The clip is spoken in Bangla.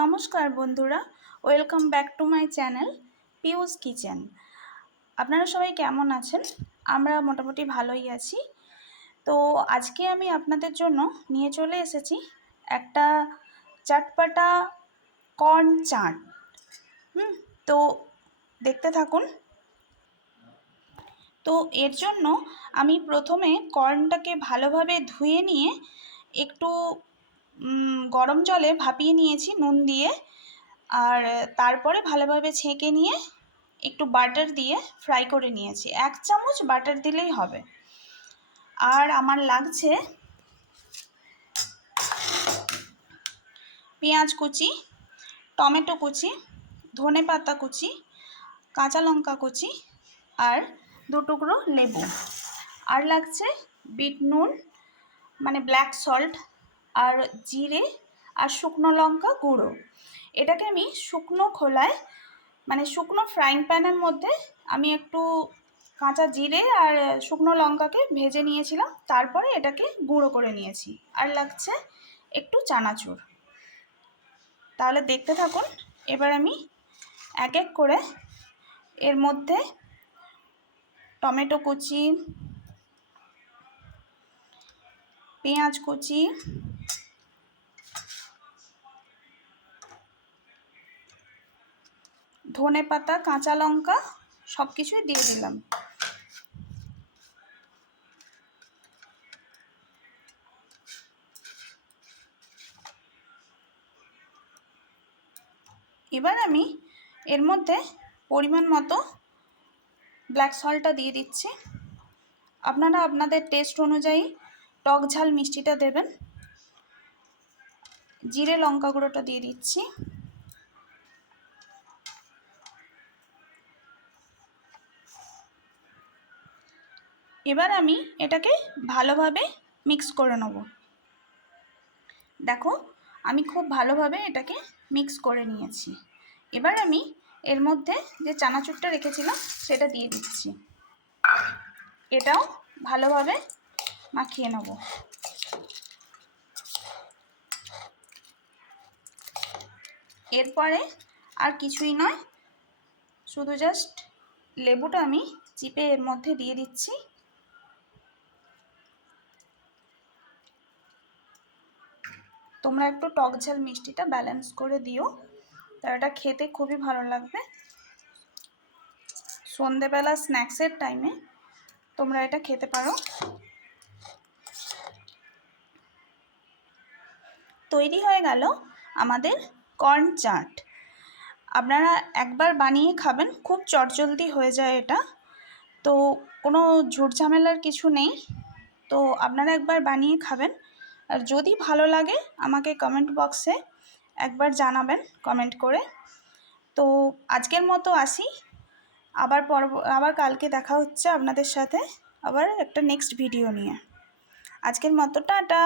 নমস্কার বন্ধুরা, welcome back to my channel পিউস kitchen. আপনারা সবাই কেমন আছেন? আমরা মোটামুটি ভালোই আছি। তো আজকে আমি আপনাদের জন্য নিয়ে চলে এসেছি একটা চটপাটা কর্ন চাট। তো দেখতে থাকুন। তো এর জন্য আমি প্রথমে কর্নটাকে ভালোভাবে ধুয়ে নিয়ে একটু গরম জলে ভাপিয়ে নিয়েছি নুন দিয়ে, আর তারপরে ভালোভাবে ছেঁকে নিয়ে একটু বাটার দিয়ে ফ্রাই করে নিয়েছি। 1 চামচ বাটার দিলেই হবে। আর আমার লাগছে পেঁয়াজ কুচি, টমেটো কুচি, ধনেপাতা কুচি, কাঁচা লঙ্কা কুচি আর 2 টুকরো লেবু। আর লাগছে বিট নুন মানে ব্ল্যাক সল্ট, আর জিরে আর শুকনো লঙ্কা গুঁড়ো। এটাকে আমি শুকনো খোলায় মানে শুকনো ফ্রাইং প্যানের মধ্যে আমি একটু কাঁচা জিরে আর শুকনো লঙ্কাকে ভেজে নিয়েছিলাম, তারপরে এটাকে গুঁড়ো করে নিয়েছি। আর লাগছে একটু চানাচুর। তাহলে দেখতে থাকুন। এবার আমি এক এক করে এর মধ্যে টমেটো কুচি, পেঁয়াজ কুচি, ধনেপাতা, কাঁচা লঙ্কা সব কিছুই দিয়ে দিলাম। এবার আমি এর মধ্যে পরিমাণ মতো ব্ল্যাক সল্টটা দিয়ে দিচ্ছি। আপনারা আপনাদের টেস্ট অনুযায়ী টক ঝাল মিষ্টিটা দেবেন। জিরে লঙ্কা গুঁড়োটা দিয়ে দিচ্ছি। এবার আমি এটাকে ভালোভাবে মিক্স করে নেব। দেখো, আমি খুব ভালোভাবে এটাকে মিক্স করে নিয়েছি। এবার আমি এর মধ্যে যে চানাচুরটা রেখেছিলাম সেটা দিয়ে দিচ্ছি। এটাও ভালোভাবে মাখিয়ে নেব। এরপরে আর কিছুই নয়, শুধু জাস্ট লেবুটা আমি চিপে এর মধ্যে দিয়ে দিচ্ছি। তোমরা একটু টক ঝাল মিষ্টিটা ব্যালেন্স করে দিও, তার এটা খেতে খুবই ভালো লাগবে। সন্ধেবেলা স্ন্যাক্সের টাইমে তোমরা এটা খেতে পারো। তৈরি হয়ে গেল আমাদের কর্ন চাট। আপনারা একবার বানিয়ে খাবেন, খুব চটজলদি হয়ে যায় এটা। তো কোনো ঝুট ঝামেলার কিছু নেই। তো আপনারা একবার বানিয়ে খাবেন, আর যদি ভালো লাগে আমাকে কমেন্ট বক্সে একবার জানাবেন কমেন্ট করে। তো আজকের মতো আসি, আবার কালকে দেখা হচ্ছে আপনাদের সাথে আবার একটা নেক্সট ভিডিও নিয়ে। আজকের মতো টাটা।